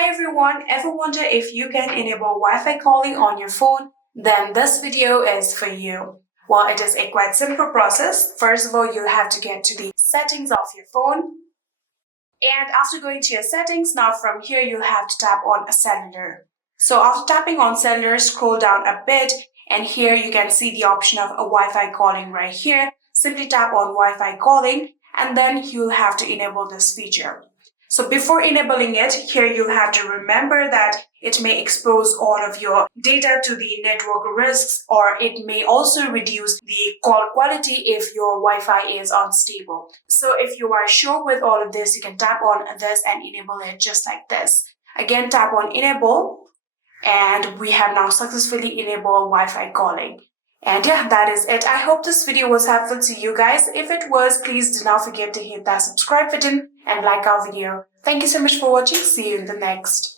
Hi everyone, ever wonder if you can enable Wi-Fi calling on your phone? Then this video is for you. Well, it is a quite simple process. First of all, you'll have to get to the settings of your phone. And after going to your settings, now from here you'll have to tap on cellular. So after tapping on cellular, scroll down a bit and here you can see the option of a Wi-Fi calling right here. Simply tap on Wi-Fi calling and then you'll have to enable this feature. So before enabling it, here you'll have to remember that it may expose all of your data to the network risks, or it may also reduce the call quality if your Wi-Fi is unstable. So if you are sure with all of this, you can tap on this and enable it just like this. Again, tap on enable, and we have now successfully enabled Wi-Fi calling. And yeah, that is it. I hope this video was helpful to you guys. If it was, please do not forget to hit that subscribe button and like our video. Thank you so much for watching. See you in the next.